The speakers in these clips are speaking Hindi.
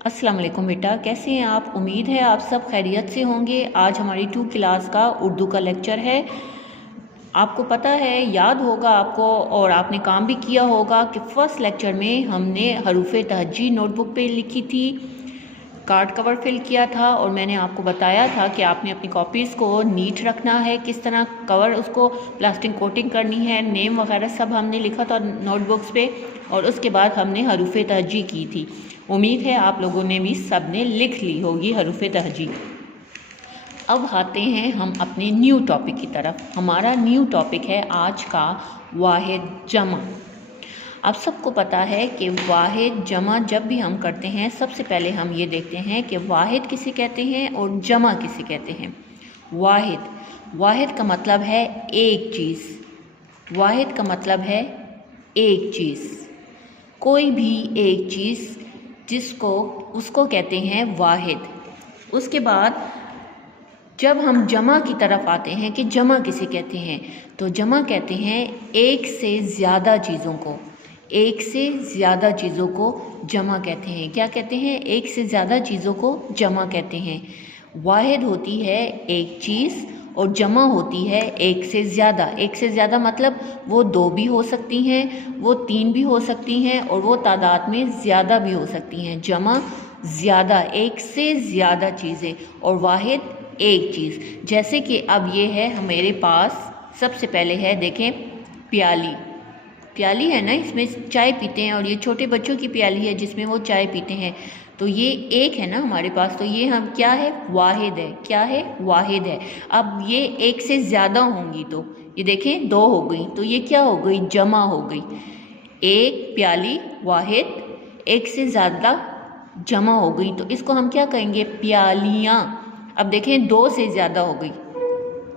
अस्सलाम वालेकुम बेटा, कैसे हैं आप। उम्मीद है आप सब खैरियत से होंगे। आज हमारी 2 क्लास का उर्दू का लेक्चर है। आपको पता है, याद होगा आपको और आपने काम भी किया होगा कि फ़र्स्ट लेक्चर में हमने हरूफ़े तहज्जी नोटबुक पे लिखी थी, कार्ड कवर फिल किया था और मैंने आपको बताया था कि आपने अपनी कॉपीज़ को नीट रखना है, किस तरह कवर उसको प्लास्टिक कोटिंग करनी है, नेम वगैरह सब हमने लिखा था नोटबुक्स पे और उसके बाद हमने हरूफ़े तहज्जी की थी। उम्मीद है आप लोगों ने भी सब ने लिख ली होगी हरूफ़े तहज्जी। अब आते हैं हम अपने न्यू टॉपिक की तरफ। हमारा न्यू टॉपिक है आज का वाहिद जमा। आप सबको पता है कि वाहिद जमा जब भी हम करते हैं सबसे पहले हम ये देखते हैं कि वाहिद किसे कहते हैं और जमा किसे कहते हैं। वाहिद का मतलब है एक चीज़। वाहिद का मतलब है एक चीज़, कोई भी एक चीज़ जिसको उसको कहते हैं वाहिद। उसके बाद जब हम जमा की तरफ आते हैं कि जमा किसे कहते हैं, तो जमा कहते हैं एक से ज़्यादा चीज़ों को। एक से ज़्यादा चीज़ों को जमा कहते हैं। क्या कहते हैं? एक से ज़्यादा चीज़ों को जमा कहते हैं। वाहिद होती है एक चीज़ और जमा होती है एक से ज़्यादा। एक से ज़्यादा मतलब वो 2 भी हो सकती हैं, वो 3 भी हो सकती हैं और वो तादाद में ज़्यादा भी हो सकती हैं। जमा ज़्यादा, एक से ज़्यादा चीज़ें, और वाहिद एक चीज़। जैसे कि अब ये है हमारे पास, सबसे पहले है देखें प्याली। प्याली है ना, इसमें चाय पीते हैं और ये छोटे बच्चों की प्याली है जिसमें वो चाय पीते हैं। तो ये एक है ना हमारे पास, तो ये हम क्या है? वाहिद है। क्या है? वाहिद है। अब ये एक से ज़्यादा होंगी तो ये देखें 2 हो गई, तो ये क्या हो गई? जमा हो गई। एक प्याली वाहिद, एक से ज़्यादा जमा हो गई, तो इसको हम क्या कहेंगे? प्यालियाँ। अब देखें 2 से ज़्यादा हो गई,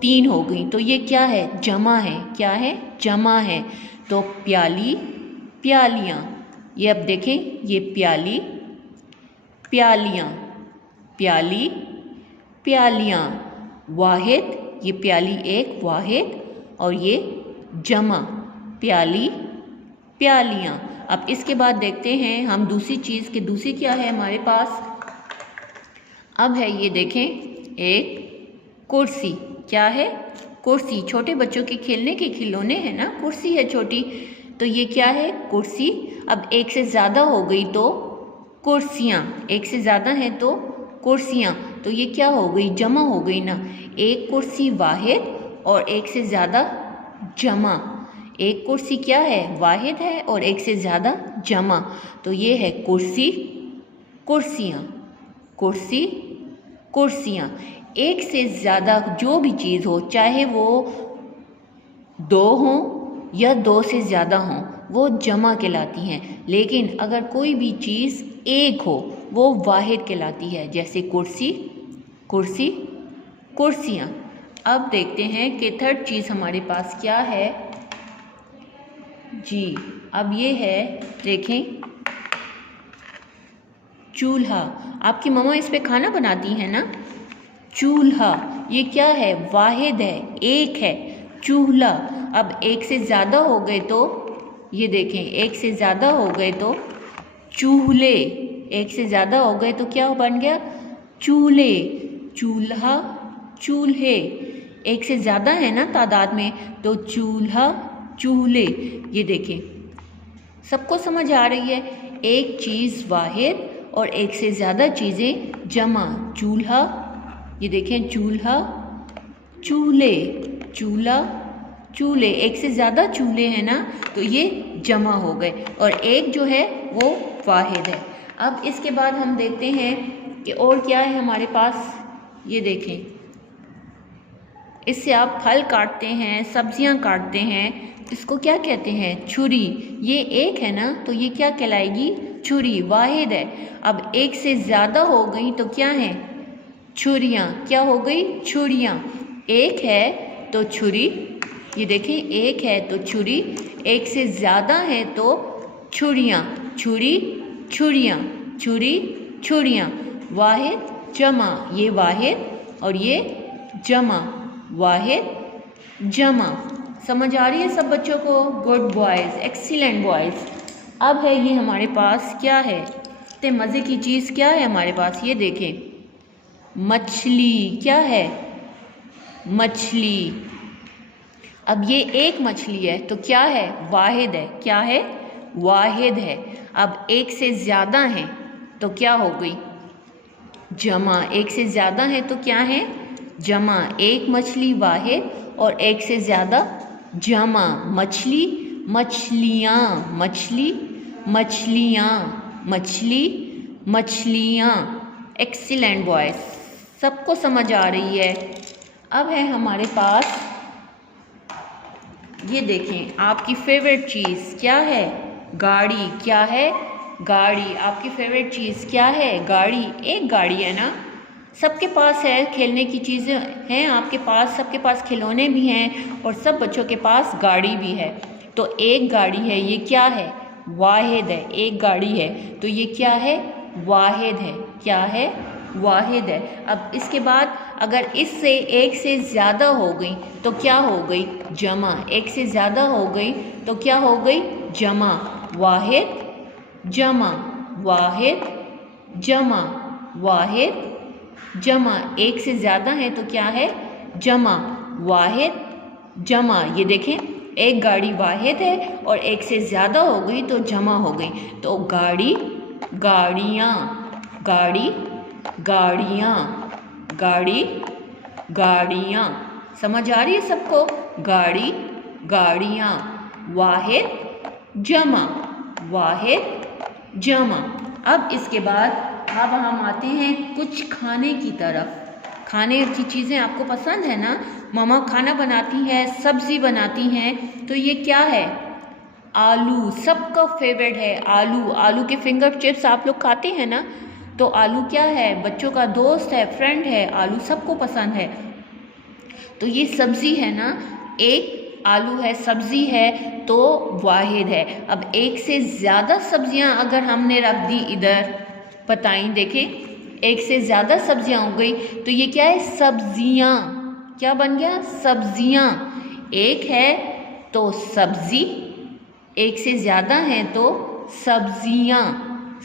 3 हो गई, तो ये क्या है? जमा है। क्या है? जमा है। तो प्याली, प्यालियाँ। ये अब देखें, ये प्याली, प्यालियाँ, प्याली, प्यालियाँ। वाहिद, ये प्याली एक वाहिद और ये जमा, प्याली, प्यालियाँ। अब इसके बाद देखते हैं हम दूसरी चीज़ कि दूसरी क्या है हमारे पास। अब है ये देखें एक कुर्सी। क्या है? कुर्सी। छोटे बच्चों के खेलने के खिलौने हैं ना, कुर्सी है छोटी, तो ये क्या है? कुर्सी। अब एक से ज़्यादा हो गई तो कुर्सियाँ। एक से ज़्यादा है तो कुर्सियाँ, तो ये क्या हो गई? जमा हो गई ना। एक कुर्सी वाहिद और एक से ज़्यादा जमा। एक कुर्सी क्या है? वाहिद है और एक से ज़्यादा जमा, तो ये है कुर्सी, कुर्सियाँ। कुर्सी, कुर्सियाँ। एक से ज़्यादा जो भी चीज़ हो, चाहे वो 2 हों या 2 से ज़्यादा हों, वो जमा कहलाती हैं। लेकिन अगर कोई भी चीज़ एक हो, वो वाहिद कहलाती है। जैसे कुर्सी, कुर्सी, कुर्सियाँ। अब देखते हैं कि थर्ड चीज़ हमारे पास क्या है जी। अब ये है देखें चूल्हा। आपकी मम्मा इस पे खाना बनाती है ना। चूल्हा, ये क्या है? वाहिद है, एक है, चूल्हा। अब एक से ज़्यादा हो गए तो ये देखें, एक से ज़्यादा हो गए तो चूल्हे। एक से ज़्यादा हो गए तो क्या बन गया? चूल्हे, चूल्हा, चूल्हे। एक से ज़्यादा है ना तादाद में, तो चूल्हा, चूल्हे। ये देखें, सबको समझ आ रही है? एक चीज़ वाहिद और एक से ज़्यादा चीज़ें जमा। चूल्हा, ये देखें चूल्हा, चूल्हे, चूल्हा, चूल्हे। एक से ज़्यादा चूल्हे हैं ना, तो ये जमा हो गए और एक जो है वो वाहिद है। अब इसके बाद हम देखते हैं कि और क्या है हमारे पास। ये देखें, इससे आप फल काटते हैं, सब्जियां काटते हैं, इसको क्या कहते हैं? छुरी। ये एक है ना, तो ये क्या कहलाएगी? छुरी, वाहिद है। अब एक से ज़्यादा हो गई तो क्या है? छुरियाँ। क्या हो गई? छुरियाँ। एक है तो छुरी, ये देखें एक है तो छुरी, एक से ज़्यादा है तो छुरियाँ। छुरी, छुरियाँ, छुरी, छुरियाँ। वाहिद, जमा। ये वाहिद और ये जमा। वाहिद, जमा। समझ आ रही है सब बच्चों को? Good boys, excellent boys. अब है ये हमारे पास क्या है? सबसे मज़े की चीज़ क्या है हमारे पास, ये देखें, मछली। क्या है? मछली। अब ये एक मछली है तो क्या है? वाहिद है। क्या है? वाहिद है। अब एक से ज़्यादा हैं तो क्या हो गई? जमा। एक से ज़्यादा है तो क्या है? जमा। एक मछली वाहिद और एक से ज़्यादा जमा। मछली, मछलियाँ, मछली, मछलियाँ, मछली, मछलियाँ। एक्सीलेंट बॉयज़, सबको समझ आ रही है। अब है हमारे पास, ये देखें, आपकी फेवरेट चीज़ क्या है? गाड़ी। क्या है? गाड़ी। आपकी फेवरेट चीज़ क्या है? गाड़ी। एक गाड़ी है ना, सबके पास है, खेलने की चीज़ें हैं आपके पास, सबके पास खिलौने भी हैं और सब बच्चों के पास गाड़ी भी है। तो एक गाड़ी है, ये क्या है? वाहिद है। एक गाड़ी है तो ये क्या है? वाहिद है। क्या है? वाहिद है। अब इसके बाद अगर इससे एक से ज़्यादा हो गई तो क्या हो गई? जमा। एक से ज़्यादा हो गई तो क्या हो गई? जमा। वाहिद, जमा, वाहिद, जमा, वाहिद, जमा। एक से ज़्यादा है तो क्या है? जमा। वाहिद, जमा। ये देखें, एक गाड़ी वाहिद है और एक से ज़्यादा हो गई तो जमा हो गई। तो गाड़ी, गाड़ियाँ, गाड़ी, गाड़ियाँ, गाड़ी, गाड़ियाँ। समझ आ रही है सबको? गाड़ी, गाड़ियाँ। वाहिद, जमा, वाहिद, जमा। अब इसके बाद अब हम आते हैं कुछ खाने की तरफ। खाने की चीज़ें आपको पसंद है ना? मम्मा खाना बनाती है, सब्ज़ी बनाती हैं, तो ये क्या है? आलू। सबका फेवरेट है आलू। आलू के फिंगर चिप्स आप लोग खाते हैं ना? तो आलू क्या है? बच्चों का दोस्त है, फ्रेंड है। आलू सबको पसंद है। तो ये सब्ज़ी है ना, एक आलू है, सब्ज़ी है, तो वाहिद है। अब एक से ज़्यादा सब्जियां अगर हमने रख दी इधर, बताएं, देखें, एक से ज़्यादा सब्जियां हो गई तो ये क्या है? सब्जियां। क्या बन गया? सब्जियां। एक है तो सब्जी, एक से ज़्यादा है तो सब्जियां।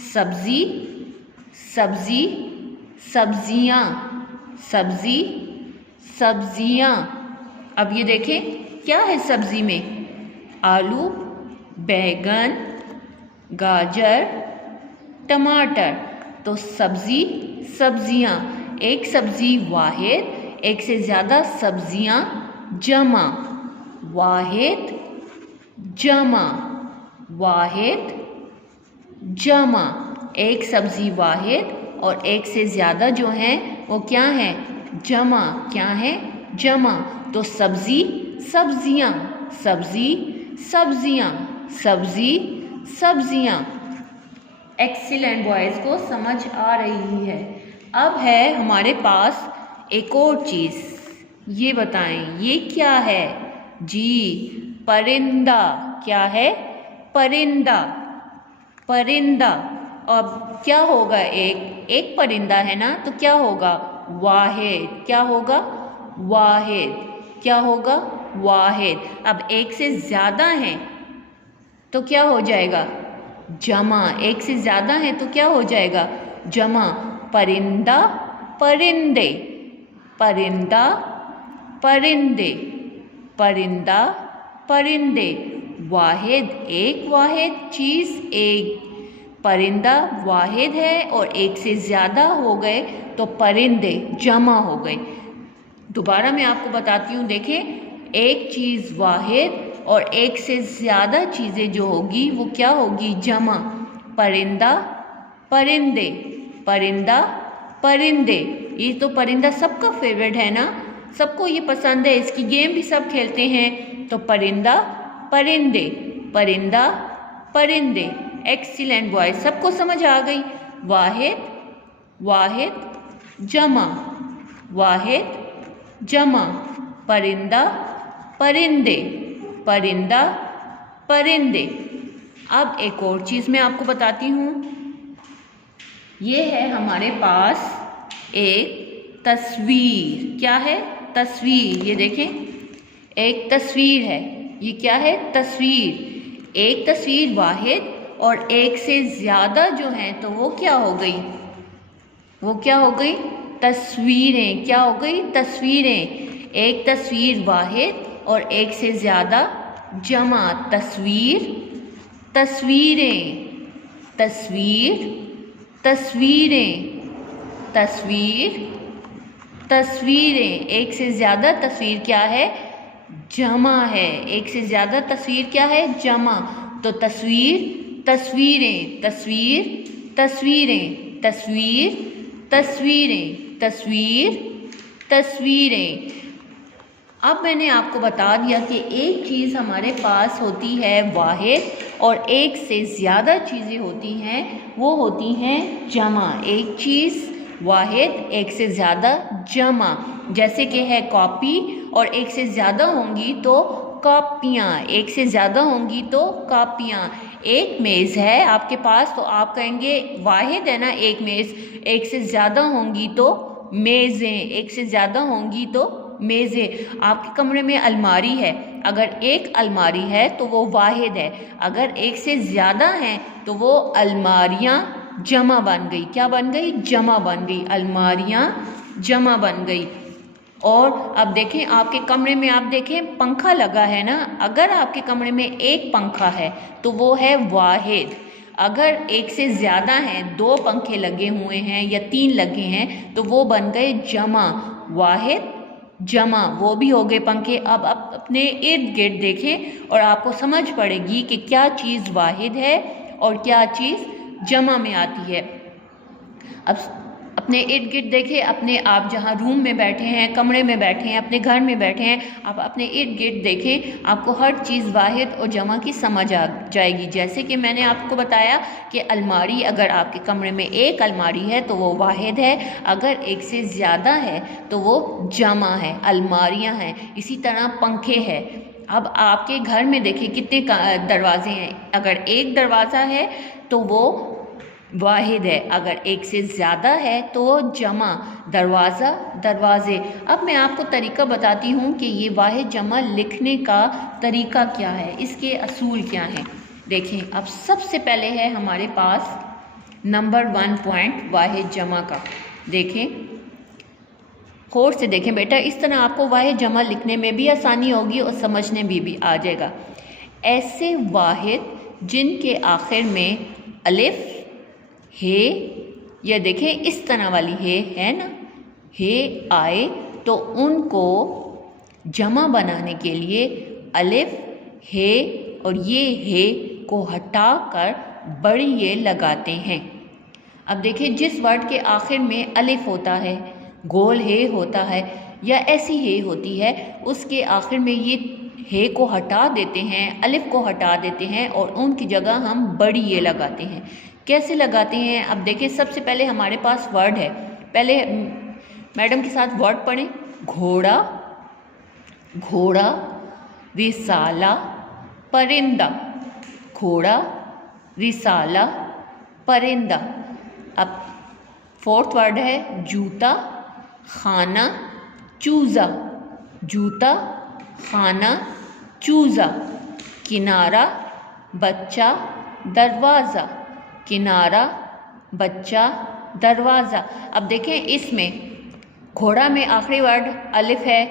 सब्जी, सब्जी, सब्जियां, सब्जी, सब्जियां। अब ये देखें, क्या है सब्जी में? आलू, बैंगन, गाजर, टमाटर। तो सब्जी, सब्जियां। एक सब्जी वाहिद, एक से ज़्यादा सब्जियां जमा। वाहिद, जमा, वाहिद, जमा। एक सब्जी वाहिद और एक से ज़्यादा जो हैं वो क्या है? जमा। क्या है? जमा। तो सब्जी, सब्जियां, सब्जी, सब्जियां, सब्जी, सब्जियां। एक्सीलेंट बॉयज़, को समझ आ रही है। अब है हमारे पास एक और चीज़, ये बताएं, ये क्या है? जी, परिंदा। क्या है? परिंदा, परिंदा। अब क्या होगा? एक परिंदा है ना, तो क्या होगा? वाहिद। क्या होगा? वाहिद। क्या होगा? वाहिद। अब एक से ज़्यादा है तो क्या हो जाएगा? जमा। एक से ज़्यादा है तो क्या हो जाएगा? जमा। परिंदा, परिंदे, परिंदा, परिंदे, परिंदा, परिंदे। वाहिद, एक वाहिद चीज़, एक परिंदा वाहिद है और एक से ज़्यादा हो गए तो परिंदे जमा हो गए। दोबारा मैं आपको बताती हूँ, देखें, एक चीज़ वाहिद और एक से ज़्यादा चीज़ें जो होगी वो क्या होगी? जमा। परिंदा, परिंदे, परिंदा, परिंदे। ये तो परिंदा सबका फेवरेट है ना, सबको ये पसंद है, इसकी गेम भी सब खेलते हैं। तो परिंदा, परिंदे, परिंदा, परिंदे। एक्सीलेंट बॉय, सबको समझ आ गई? वाहिद, वाहिद, जमा, वाहिद, जमा। परिंदा, परिंदे, परिंदा, परिंदे। अब एक और चीज़ मैं आपको बताती हूँ। ये है हमारे पास एक तस्वीर। क्या है? तस्वीर। ये देखें, एक तस्वीर है। ये क्या है? तस्वीर। एक तस्वीर वाहिद और एक से ज़्यादा जो हैं तो वो क्या हो गई, वो क्या हो गई, तस्वीरें। क्या हो गई, तस्वीरें। एक तस्वीर वाहिद और एक से ज़्यादा जमा, तस्वीर, तस्वीरें, तस्वीर, तस्वीरें, तस्वीर, तस्वीरें। एक से ज़्यादा तस्वीर क्या है, जमा है। एक से ज़्यादा तस्वीर क्या है, जमा। तो तस्वीर, तस्वीरें, तस्वीर, तस्वीरें, तस्वीर, तस्वीरें, तस्वीर, तस्वीरें। अब मैंने आपको बता दिया कि एक चीज़ हमारे पास होती है वाहिद और एक से ज़्यादा चीज़ें होती हैं वो होती हैं जमा। एक चीज़ वाहिद, एक से ज़्यादा जमा। जैसे कि है कॉपी और एक से ज़्यादा होंगी तो कॉपियाँ, एक से ज़्यादा होंगी तो कॉपियाँ। एक मेज़ है आपके पास तो आप कहेंगे वाहिद है ना एक मेज़, एक से ज़्यादा होंगी तो मेज़ें, एक से ज़्यादा होंगी तो मेज़ें। आपके कमरे में अलमारी है, अगर एक अलमारी है तो वो वाहिद है, अगर एक से ज़्यादा हैं तो वो अलमारियाँ जमा बन गई। क्या बन गई, जमा बन गई, अलमारियाँ जमा बन गई। और अब देखें आपके कमरे में, आप देखें पंखा लगा है ना, अगर आपके कमरे में एक पंखा है तो वो है वाहिद। अगर एक से ज़्यादा हैं, दो पंखे लगे हुए हैं या तीन लगे हैं तो वो बन गए जमा, वाहिद जमा, वो भी हो गए पंखे। अब आप अपने इर्द गिर्द देखें और आपको समझ पड़ेगी कि क्या चीज़ वाहिद है और क्या चीज़ जमा में आती है। अब अपने इर्द गिर्द देखें, अपने आप जहाँ रूम में बैठे हैं, कमरे में बैठे हैं, अपने घर में बैठे हैं, आप अपने इर्द गिर्द देखें, आपको हर चीज़ वाहिद और जमा की समझ आ जाएगी। जैसे कि मैंने आपको बताया कि अलमारी, अगर आपके कमरे में एक अलमारी है तो वो वाहिद है, अगर एक से ज़्यादा है तो वो जमा है, अलमारियाँ हैं। इसी तरह पंखे हैं। अब आपके घर में देखिए कितने दरवाजे हैं, अगर एक दरवाज़ा है तो वो वाहिद है, अगर एक से ज़्यादा है तो जमा, दरवाज़ा, दरवाज़े। अब मैं आपको तरीका बताती हूँ कि ये वाहिद जमा लिखने का तरीका क्या है, इसके असूल क्या हैं। देखें, अब सबसे पहले है हमारे पास नंबर 1 पॉइंट वाहिद जमा का। देखें, गौर से देखें बेटा, इस तरह आपको वाहिद जमा लिखने में भी आसानी होगी और समझने में भी आ जाएगा। ऐसे वाहिद जिनके आखिर में अलिफ, हे, या देखें इस तरह वाली हे है ना, हे आए तो उनको जमा बनाने के लिए अलिफ, हे और ये हे को हटाकर बड़ी ये लगाते हैं। अब देखिए, जिस वर्ड के आखिर में अलिफ होता है, गोल हे होता है या ऐसी हे होती है, उसके आखिर में ये हे को हटा देते हैं, अलिफ को हटा देते हैं और उनकी जगह हम बड़ी ये लगाते हैं। कैसे लगाते हैं, अब देखिए, सबसे पहले हमारे पास वर्ड है, पहले मैडम के साथ वर्ड पढ़ें। घोड़ा, घोड़ा, रिसाला, परिंदा, घोड़ा, रिसाला, परिंदा। अब फोर्थ वर्ड है जूता, खाना, चूज़ा, जूता, खाना, चूज़ा। किनारा, बच्चा, दरवाज़ा, किनारा, बच्चा, दरवाज़ा। अब देखें, इसमें घोड़ा में आखिरी वर्ड अलिफ है,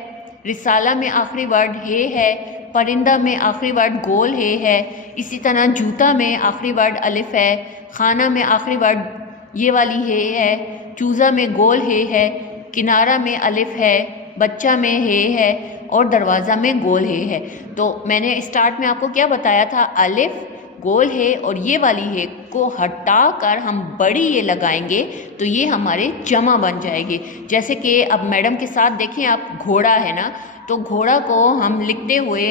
रिसाला में आखिरी वर्ड हे है, परिंदा में आखिरी वर्ड गोल हे है, इसी तरह जूता में आखिरी वर्ड अलिफ है, खाना में आखिरी वर्ड ये वाली हे है, चूज़ा में गोल हे है, किनारा में अलिफ है, बच्चा में हे है और दरवाज़ा में गोल हे है। तो मैंने स्टार्ट में आपको क्या बताया था, अलिफ, गोल है और ये वाली है को हटाकर हम बड़ी ये लगाएंगे तो ये हमारे जमा बन जाएंगे। जैसे कि अब मैडम के साथ देखें आप, घोड़ा है ना, तो घोड़ा को हम लिखते हुए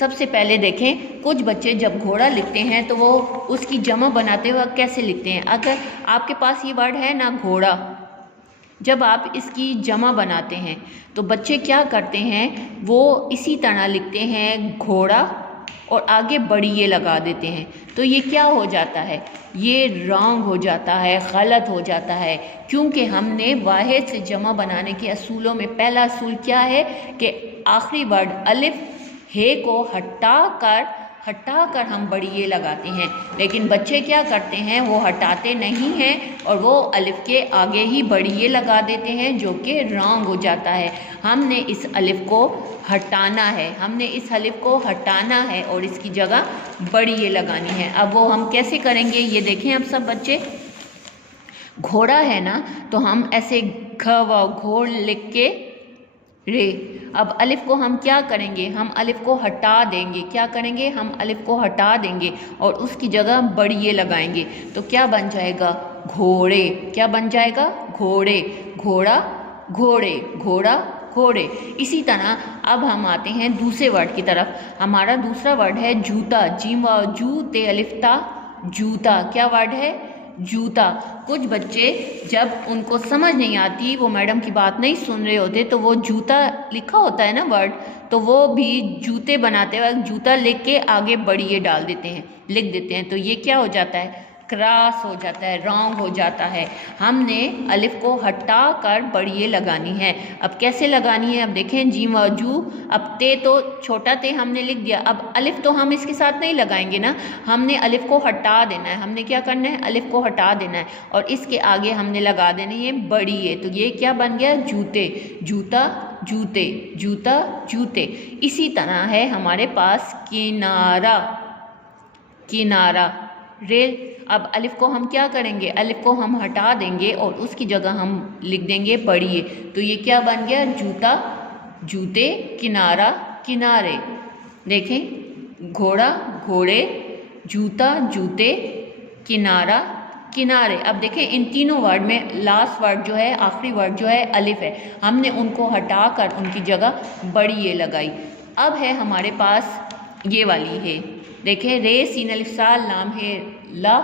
सबसे पहले देखें, कुछ बच्चे जब घोड़ा लिखते हैं तो वो उसकी जमा बनाते हुए कैसे लिखते हैं। अगर आपके पास ये वर्ड है ना घोड़ा, जब आप इसकी जमा बनाते हैं तो बच्चे क्या करते हैं, वो इसी तरह लिखते हैं घोड़ा और आगे बड़ी ये लगा देते हैं। तो ये क्या हो जाता है, ये रॉन्ग हो जाता है, गलत हो जाता है, क्योंकि हमने वाहिद से जमा बनाने के असूलों में पहला असूल क्या है कि आखिरी वर्ड अलिफ हे को हटा कर हटा कर हम बड़ी ये लगाते हैं। लेकिन बच्चे क्या करते हैं, वो हटाते नहीं हैं और वो अलिफ के आगे ही बड़ी ये लगा देते हैं, जो कि रॉन्ग हो जाता है। हमने इस अलिफ को हटाना है, हमने इस अलिफ को हटाना है और इसकी जगह बड़ी ये लगानी है। अब वो हम कैसे करेंगे, ये देखें अब सब बच्चे। घोड़ा है ना, तो हम ऐसे घोड़ लिख के रे। अब अलिफ को हम क्या करेंगे, हम अलिफ को हटा देंगे। क्या करेंगे, हम अलिफ को हटा देंगे और उसकी जगह बड़ी ये लगाएंगे। तो क्या बन जाएगा, घोड़े। क्या बन जाएगा, घोड़े। घोड़ा, घोड़े, घोड़ा, घोड़े। इसी तरह अब हम आते हैं दूसरे वर्ड की तरफ। हमारा दूसरा वर्ड है जूता। जीम व जू ते अलिफ ता, जूता। क्या वर्ड है, जूता। कुछ बच्चे जब उनको समझ नहीं आती, वो मैडम की बात नहीं सुन रहे होते, तो वो जूता लिखा होता है ना वर्ड, तो वो भी जूते बनाते वक्त जूता लिख के आगे बड़ी ये डाल देते हैं, लिख देते हैं। तो ये क्या हो जाता है, क्रॉस हो जाता है, रॉन्ग हो जाता है। हमने अलिफ को हटा कर बड़ी ये लगानी है। अब कैसे लगानी है, अब देखें जीम व जू। अब ते तो छोटा ते हमने लिख दिया, अब अलिफ तो हम इसके साथ नहीं लगाएंगे ना, हमने अलिफ को हटा देना है। हमने क्या करना है, अलिफ को हटा देना है और इसके आगे हमने लगा देनी है बड़ी ये। तो ये क्या बन गया, जूते। जूता, जूते, जूता, जूते। इसी तरह है हमारे पास किनारा। किनारा, रेल। अब अलिफ को हम क्या करेंगे, अलिफ को हम हटा देंगे और उसकी जगह हम लिख देंगे बड़ी ये। तो ये क्या बन गया, जूता, जूते, किनारा, किनारे। देखें, घोड़ा, घोड़े, जूता, जूते, किनारा, किनारे। अब देखें इन तीनों वर्ड में लास्ट वर्ड जो है, आखिरी वर्ड जो है अलिफ है, हमने उनको हटा कर उनकी जगह बड़ी ये लगाई। अब है हमारे पास ये वाली है, देखें रे सीन अलिफ सा लाम है ला,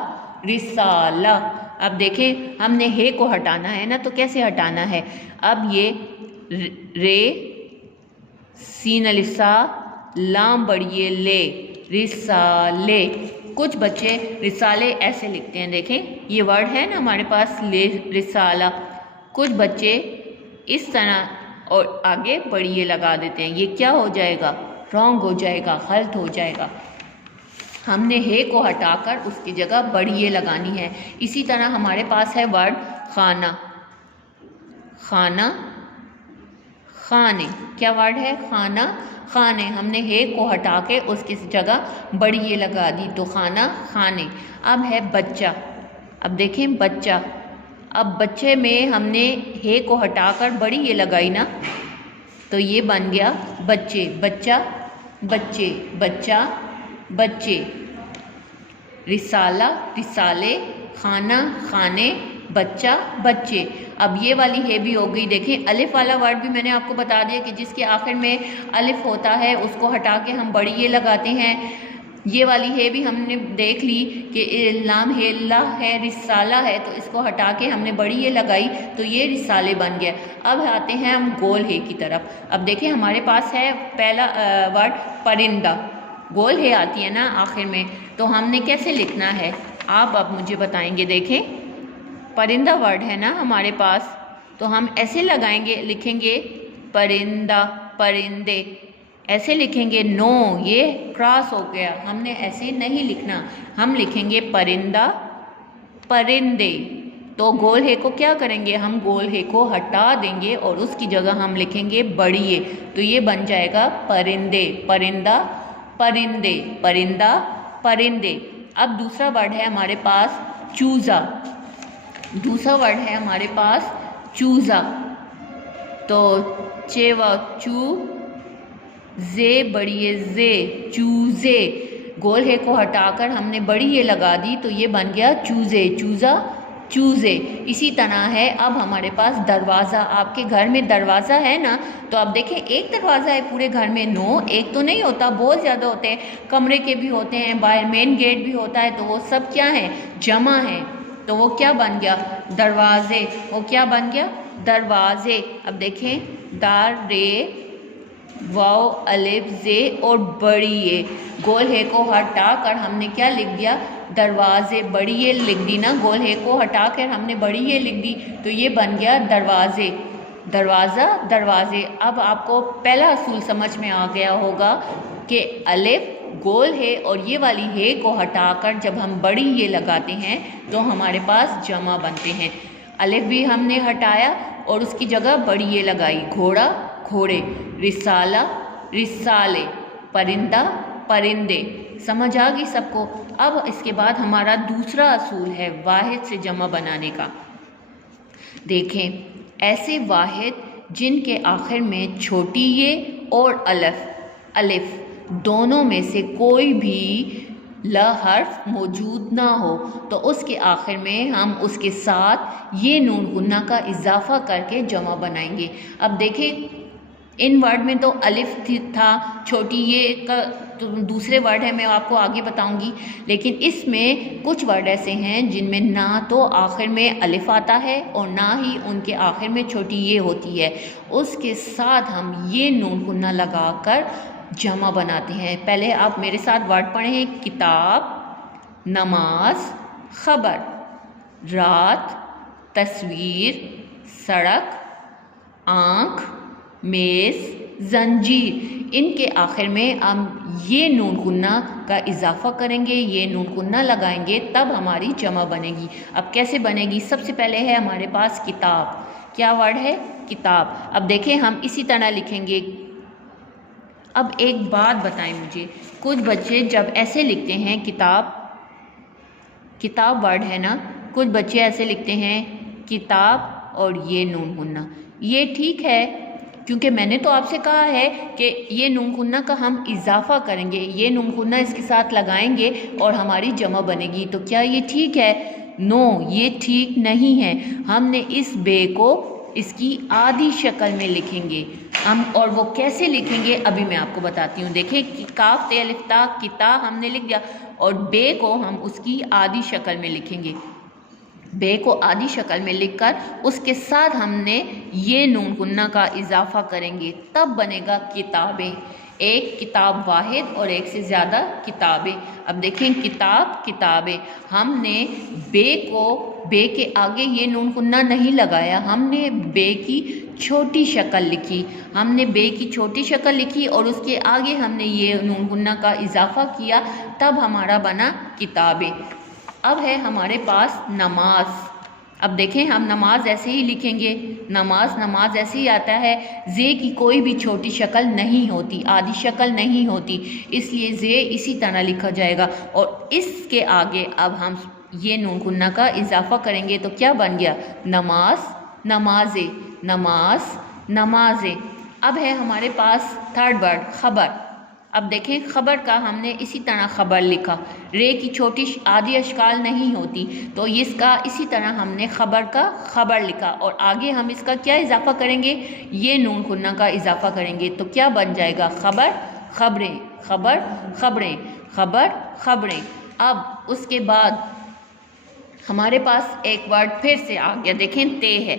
रिसाला। अब देखें हमने हे को हटाना है ना, तो कैसे हटाना है। अब ये रे सीन अलिफ सा लाम बड़िए ले, रिसाले। कुछ बच्चे रिसाले ऐसे लिखते हैं, देखें ये वर्ड है ना हमारे पास ले, रिसाला। कुछ बच्चे इस तरह और आगे बड़ी ये लगा देते हैं, ये क्या हो जाएगा, रॉन्ग हो जाएगा, गलत हो जाएगा। हमने हे को हटाकर उसकी जगह बड़ी ये लगानी है। इसी तरह हमारे पास है वर्ड खाना। खाना, खाने। क्या वर्ड है, खाना, खाने। हमने हे को हटा के उसकी जगह बड़ी ये लगा दी, तो खाना, खाने। अब है बच्चा। अब देखें बच्चा। अब बच्चे में हमने हे को हटाकर बड़ी ये लगाई ना, तो ये बन गया बच्चे। बच्चा, बच्चे, बच्चा, बच्चे। रिसाला, रिसाले, खाना, खाने, बच्चा, बच्चे। अब ये वाली है भी हो गई। देखें अलिफ वाला वर्ड भी मैंने आपको बता दिया कि जिसके आखिर में अलिफ होता है उसको हटा के हम बड़ी ये लगाते हैं। ये वाली है भी हमने देख ली कि लाम है, ला है, रिसाला है, तो इसको हटा के हमने बड़ी ये लगाई, तो ये रिसाले बन गया। अब आते हैं हम गोल है की तरफ। अब देखें हमारे पास है पहला वर्ड परिंदा। गोल है आती है ना आखिर में, तो हमने कैसे लिखना है आप अब मुझे बताएंगे। देखें परिंदा वर्ड है ना हमारे पास, तो हम ऐसे लगाएंगे, लिखेंगे परिंदा, परिंदे, ऐसे लिखेंगे। नो, ये क्रॉस हो गया, हमने ऐसे नहीं लिखना, हम लिखेंगे परिंदा, परिंदे। तो गोल है को क्या करेंगे, हम गोल है को हटा देंगे और उसकी जगह हम लिखेंगे बड़ी ये, तो ये बन जाएगा परिंदे, परिंदा, परिंदे, परिंदा, परिंदे। अब दूसरा वर्ड है हमारे पास चूज़ा। दूसरा वर्ड है हमारे पास चूज़ा। तो चे व चू, जे बड़ी जे, चूज़े। गोल है को हटाकर हमने बड़ी ये लगा दी, तो ये बन गया चूज़े, चूज़ा, चूज़े। इसी तरह है अब हमारे पास दरवाज़ा। आपके घर में दरवाज़ा है ना, तो आप देखें एक दरवाज़ा है पूरे घर में। नो, एक तो नहीं होता, बहुत ज़्यादा होते हैं, कमरे के भी होते हैं, बाहर मेन गेट भी होता है, तो वो सब क्या है, जमा है, तो वो क्या बन गया, दरवाज़े। वो क्या बन गया, दरवाज़े। अब देखें दार रे वाव अलिफ जे और बड़ी ये, गोल है को हटा कर हमने क्या लिख दिया, दरवाजे। बड़ी ये लिख दी ना, गोल है को हटा कर हमने बड़ी ये लिख दी, तो ये बन गया दरवाजे, दरवाज़ा, दरवाजे। अब आपको पहला असूल समझ में आ गया होगा कि अलिफ गोल है और ये वाली है को हटाकर जब हम बड़ी ये लगाते हैं तो हमारे पास जमा बनते हैं। अलिफ भी हमने हटाया और उसकी जगह बड़ी ये लगाई, घोड़ा घोड़े, रिसाला रिसाले, परिंदा परिंदे। समझ आ गई सबको। अब इसके बाद हमारा दूसरा असूल है वाहिद से जमा बनाने का। देखें, ऐसे वाहिद जिनके आखिर में छोटी ये और अलिफ दोनों में से कोई भी ल हर्फ मौजूद ना हो तो उसके आखिर में हम उसके साथ ये नून गुन्ना का इजाफा करके जमा बनाएंगे। अब देखें, इन वर्ड में तो अलिफ था, छोटी ये का तो दूसरे वर्ड है, मैं आपको आगे बताऊंगी। लेकिन इसमें कुछ वर्ड ऐसे हैं जिनमें ना तो आखिर में अलिफ आता है और ना ही उनके आखिर में छोटी ये होती है। उसके साथ हम ये नून गुन्ना लगाकर जमा बनाते हैं। पहले आप मेरे साथ वर्ड पढ़े हैं, किताब, नमाज, खबर, रात, तस्वीर, सड़क, आँख, मेज़, जंजीर। इनके आखिर में हम ये नून गुन्ना का इजाफा करेंगे, ये नून गुन्ना लगाएंगे, तब हमारी जमा बनेगी। अब कैसे बनेगी? सबसे पहले है हमारे पास किताब। क्या वर्ड है? किताब। अब देखें, हम इसी तरह लिखेंगे। अब एक बात बताएं मुझे, कुछ बच्चे जब ऐसे लिखते हैं किताब वर्ड है ना, कुछ बच्चे ऐसे लिखते हैं किताब और ये नून गुन्ना। ये ठीक है, क्योंकि मैंने तो आपसे कहा है कि ये नून गुन्ना का हम इजाफा करेंगे, ये नून गुन्ना इसके साथ लगाएंगे और हमारी जमा बनेगी। तो क्या ये ठीक है? नो, ये ठीक नहीं है। हमने इस बे को इसकी आधी शक्ल में लिखेंगे हम, और वो कैसे लिखेंगे अभी मैं आपको बताती हूँ। देखिए, काफ ते अलिफ ता, किता हमने लिख दिया और बे को हम उसकी आधी शक्ल में लिखेंगे। बे को आधी शक्ल में लिखकर उसके साथ हमने ये नून गुन्ना का इजाफा करेंगे, तब बनेगा किताबें। एक किताब वाहिद और एक से ज़्यादा किताबें। अब देखें, किताब किताबें, हमने बे के आगे ये नून गुन्ना नहीं लगाया, हमने बे की छोटी शक्ल लिखी। हमने बे की छोटी शक्ल लिखी और उसके आगे हमने ये नून गुन्ना का इजाफा किया, तब हमारा बना किताबें। अब है हमारे पास नमाज। अब देखें, हम नमाज ऐसे ही लिखेंगे, नमाज ऐसे ही आता है। जे की कोई भी छोटी शक्ल नहीं होती, आधी शक्ल नहीं होती, इसलिए जे इसी तरह लिखा जाएगा। और इसके आगे अब हम ये नून गुन्ना का इजाफा करेंगे तो क्या बन गया? नमाज, नमाजे, नमाज, नमाजे। अब है हमारे पास थर्ड वर्ड खबर। अब देखें, खबर का हमने इसी तरह खबर लिखा, रे की छोटी आधी अशकाल नहीं होती, तो इसका इसी तरह हमने खबर का खबर लिखा और आगे हम इसका क्या इजाफा करेंगे? ये नून गुन्ना का इजाफा करेंगे, तो क्या बन जाएगा? खबर खबरें, खबर खबरें, खबर खबरें। अब उसके बाद हमारे पास एक वर्ड फिर से आ गया, देखें, ते है।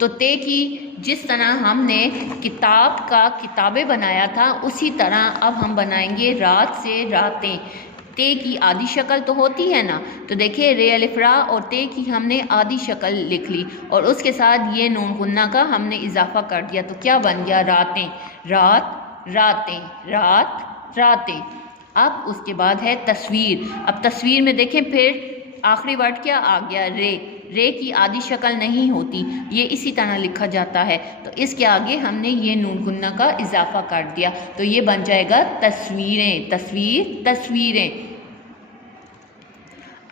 तो ते की जिस तरह हमने किताब का किताबें बनाया था, उसी तरह अब हम बनाएंगे रात से रातें। ते की आधी शक्ल तो होती है ना, तो देखिए, रे अलिफ रा और ते की हमने आधी शक्ल लिख ली और उसके साथ ये नून गुन्ना का हमने इजाफा कर दिया, तो क्या बन गया? रातें, रात रातें, रात रातें। अब उसके बाद है तस्वीर। अब तस्वीर में देखें, फिर आखिरी वर्ड क्या आ गया? रे की आधी शक्ल नहीं होती, ये इसी तरह लिखा जाता है, तो इसके आगे हमने ये नून गुन्ना का इजाफा कर दिया, तो ये बन जाएगा तस्वीरें, तस्वीर, तस्वीरें।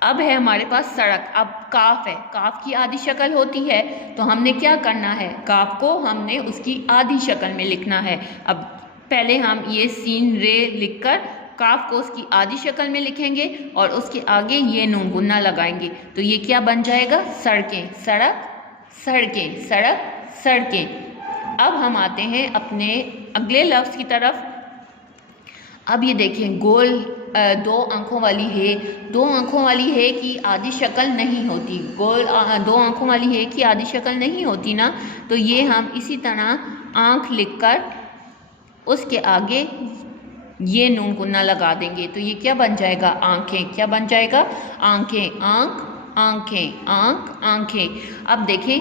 अब है हमारे पास सड़क। अब काफ है, काफ की आधी शक्ल होती है, तो हमने क्या करना है? काफ को हमने उसकी आधी शक्ल में लिखना है। अब पहले हम ये सीन रे लिखकर काफ को उसकी आधी शक्ल में लिखेंगे और उसके आगे ये नून गुन्ना लगाएंगे, तो ये क्या बन जाएगा? सड़कें, सड़क, सड़कें, सड़क, सड़कें। अब हम आते हैं अपने अगले लफ्ज़ की तरफ। अब ये देखें, गोल दो आँखों वाली है। दो आँखों वाली है की आधी शक्ल नहीं होती, गोल दो आँखों वाली है की आधी शक्ल नहीं होती ना, तो ये हम इसी तरह आँख लिखकर उसके आगे ये नून गुन्ना लगा देंगे, तो ये क्या बन जाएगा? आँखें। क्या बन जाएगा? आँखें, आँख, आँखें, आँख, आँखें। अब देखें,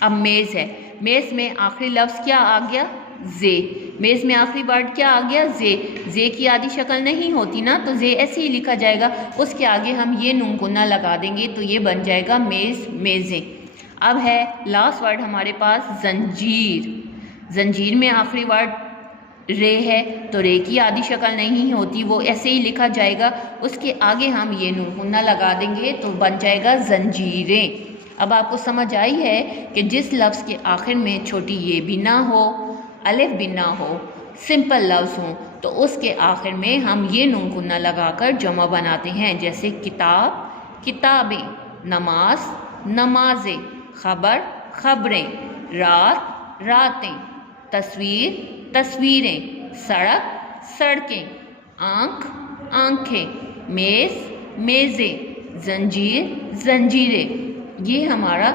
अब मेज़ है। मेज़ में आखिरी लफ्ज़ क्या आ गया? जे। मेज़ में आखिरी वर्ड क्या आ गया? जे। जे की आधी शक्ल नहीं होती ना, तो जे ऐसे ही लिखा जाएगा। उसके आगे हम ये नून गुन्ना लगा देंगे तो ये बन जाएगा मेज़, मेज़ें। अब है लास्ट वर्ड हमारे पास जंजीर। जंजीर में आखिरी वर्ड रे है, तो रे की आधी शक्ल नहीं होती, वो ऐसे ही लिखा जाएगा। उसके आगे हम ये नून गुन्ना लगा देंगे तो बन जाएगा जंजीरें। अब आपको समझ आई है कि जिस लफ्ज़ के आखिर में छोटी ये भी ना हो, अलिफ भी ना हो, सिंपल लफ्ज़ हो, तो उसके आखिर में हम ये नून गुन्ना लगाकर जमा बनाते हैं। जैसे किताब, किताबें, नमाज, नमाजें, खबर, खबरें, रात, रातें, तस्वीर, तस्वीरें, सड़क, सड़कें, आँख, आँखें, मेज़, मेज़ें, जंजीर, जंजीरें। ये हमारा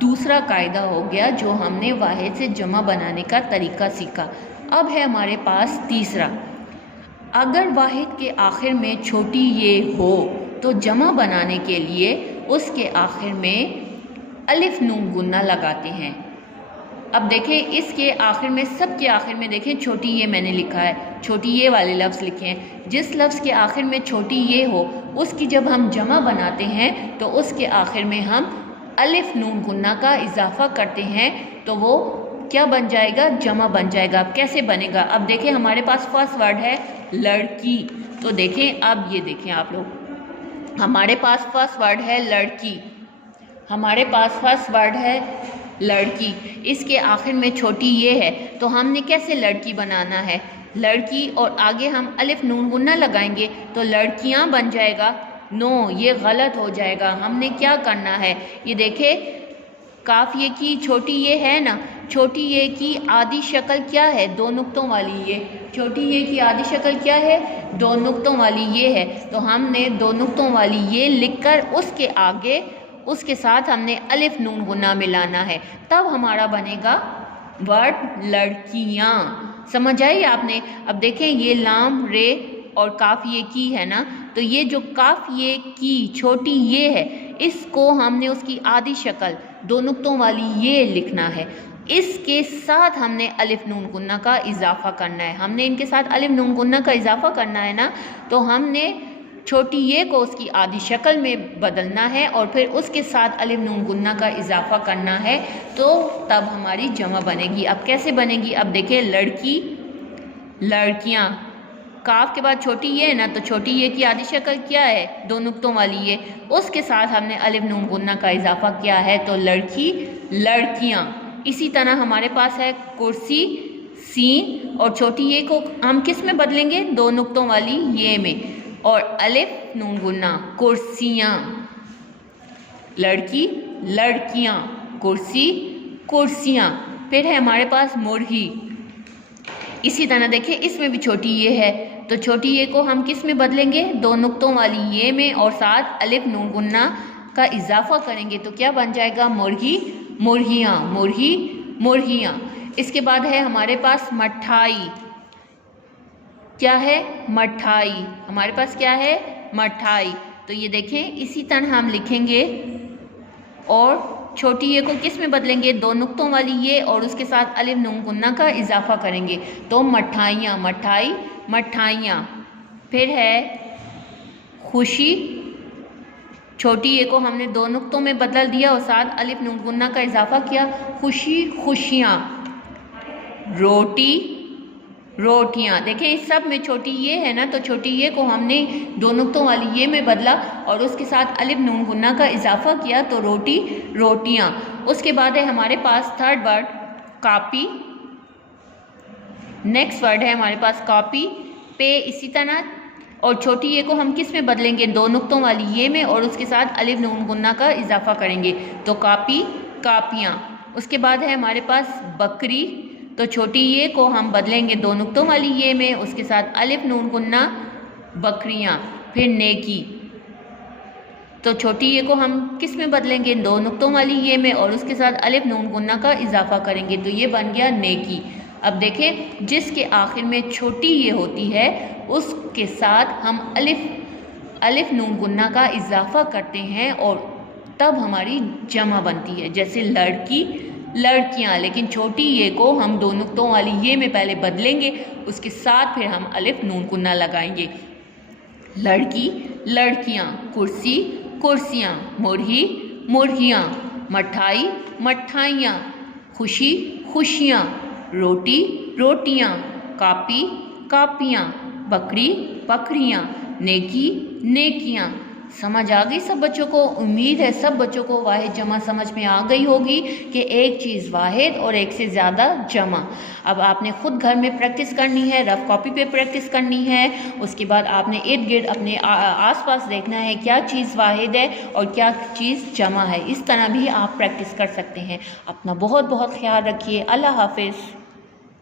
दूसरा कायदा हो गया जो हमने वाहिद से जमा बनाने का तरीका सीखा। अब है हमारे पास तीसरा। अगर वाहिद के आखिर में छोटी ये हो तो जमा बनाने के लिए उसके आखिर में अलिफ नून गुन्ना लगाते हैं। अब देखें इसके आखिर में, सबके आखिर में देखें छोटी ये मैंने लिखा है, छोटी ये वाले लफ्ज़ लिखे हैं। जिस लफ्ज़ के आखिर में छोटी ये हो उसकी जब हम जमा बनाते हैं तो उसके आखिर में हम अलिफ नून गुन्ना का इजाफा करते हैं तो वो क्या बन जाएगा? जमा बन जाएगा। अब कैसे बनेगा? अब देखें हमारे पास फर्स्ट वर्ड है लड़की, तो देखें अब ये देखें आप लोग, हमारे पास फर्स्ट वर्ड है लड़की, हमारे पास फर्स्ट वर्ड है लड़की। इसके आखिर में छोटी ये है तो हमने कैसे लड़की बनाना है? लड़की और आगे हम अलिफ नून गुन्ना लगाएंगे तो लड़कियां बन जाएगा। नो, ये गलत हो जाएगा। हमने क्या करना है? ये देखे काफिए की छोटी ये है ना, छोटी ये की आधी शक्ल क्या है? दो नुक्तों वाली ये। छोटी ये की आधी शक्ल क्या है? दो नुक्तों वाली ये है। तो हमने दो नुक्तों वाली ये लिखकर उसके आगे उसके साथ हमने अलिफ नून गुन्ना मिलाना है, तब हमारा बनेगा वर्ड लड़कियाँ। समझ आई आपने? अब देखें ये लाम, रे और काफिए की है ना, तो ये जो काफिए की छोटी ये है इसको हमने उसकी आधी शक्ल दो नुक्तों वाली ये लिखना है। इसके साथ हमने अलिफ नून गुन्ना का इजाफा करना है। हमने इनके साथ अलिफ नून गुन्ना का इजाफा करना है ना, तो हमने छोटी ये को उसकी आधी शक्ल में बदलना है और फिर उसके साथ अलिफ नून गुन्ना का इजाफा करना है, तो तब हमारी जमा बनेगी। अब कैसे बनेगी? अब देखिए लड़की, लड़कियाँ, काफ के बाद छोटी ये है ना, तो छोटी ये की आधी शक्ल क्या है? दो नुक्तों वाली ये, उसके साथ हमने अलिफ नून गुन्ना का इजाफा किया है तो लड़की, लड़कियाँ। इसी तरह हमारे पास है कुर्सी, सीन, और छोटी ये को हम किस में बदलेंगे? दो नुक्तों वाली ये में, और अलिफ नून गुन्ना, कुर्सियाँ। लड़की, लड़कियाँ, कुर्सी, कुर्सियाँ। फिर है हमारे पास मुर्गी। इसी तरह देखिए इसमें भी छोटी ये है, तो छोटी ये को हम किस में बदलेंगे? दो नुक्तों वाली ये में और साथ अलिफ नून गुन्ना का इजाफा करेंगे तो क्या बन जाएगा? मुर्गी, मुर्गियाँ, मुर्गी, मुर्गियाँ। इसके बाद है हमारे पास मठाई। क्या है? मठाई। हमारे पास क्या है? मठाई। तो ये देखें इसी तरह हम लिखेंगे और छोटी ये को किस में बदलेंगे? दो नुक्तों वाली ये और उसके साथ अलिफ नून गुन्ना का इजाफा करेंगे तो मठाइयाँ, मठाई, मठाइयाँ। फिर है खुशी, छोटी ये को हमने दो नुक्तों में बदल दिया और साथ अलिफ नून गुन्ना का इजाफा किया, खुशी, खुशियाँ। रोटी, रोटियाँ। देखें इस सब में छोटी ये है ना, तो छोटी ये को हमने दो नुक्तों वाली ये में बदला और उसके साथ अलिफ नून गुन्ना का इजाफा किया तो रोटी, रोटियाँ। उसके बाद है हमारे पास third word copy. Next word है हमारे पास कॉपी, पे। इसी तरह और छोटी ये को हम किस में बदलेंगे? दो नुक्तों वाली ये में और उसके साथ अलिफ नून गुन्ना का इजाफा करेंगे तो कॉपी, कापियाँ। उसके बाद है हमारे पास बकरी, तो छोटी ये को हम बदलेंगे दो नुक्तों वाली ये में, उसके साथ अलिफ नून गुन्ना, बकरियाँ। फिर नेकी, तो छोटी ये को हम किस में बदलेंगे? दो नुक्तों वाली ये में और उसके साथ अलिफ नून गुन्ना का इजाफा करेंगे तो ये बन गया नेकी। अब देखें जिसके आखिर में छोटी ये होती है उसके साथ हम अलिफ नून गुन्ना का इजाफा करते हैं और तब हमारी जमा बनती है। जैसे लड़की, लड़कियाँ, लेकिन छोटी ये को हम दो नुक्तों वाली ये में पहले बदलेंगे, उसके साथ फिर हम अलिफ नून कुन्ना लगाएंगे। लड़की लड़कियाँ, कुर्सी कुर्सियाँ, मुरही मुरहियाँ, मठाई मठाइयाँ, खुशी खुशियाँ, रोटी रोटियाँ, कापी कापियाँ, बकरी बकरियाँ, नेकी नेकियाँ। समझ आ गई सब बच्चों को? उम्मीद है सब बच्चों को वाहिद जमा समझ में आ गई होगी कि एक चीज़ वाहिद और एक से ज़्यादा जमा। अब आपने ख़ुद घर में प्रैक्टिस करनी है, रफ कॉपी पे प्रैक्टिस करनी है। उसके बाद आपने इर्द गिर्द अपने आसपास देखना है क्या चीज़ वाहिद है और क्या चीज़ जमा है। इस तरह भी आप प्रैक्टिस कर सकते हैं। अपना बहुत बहुत ख्याल रखिए। अल्लाह हाफिज़।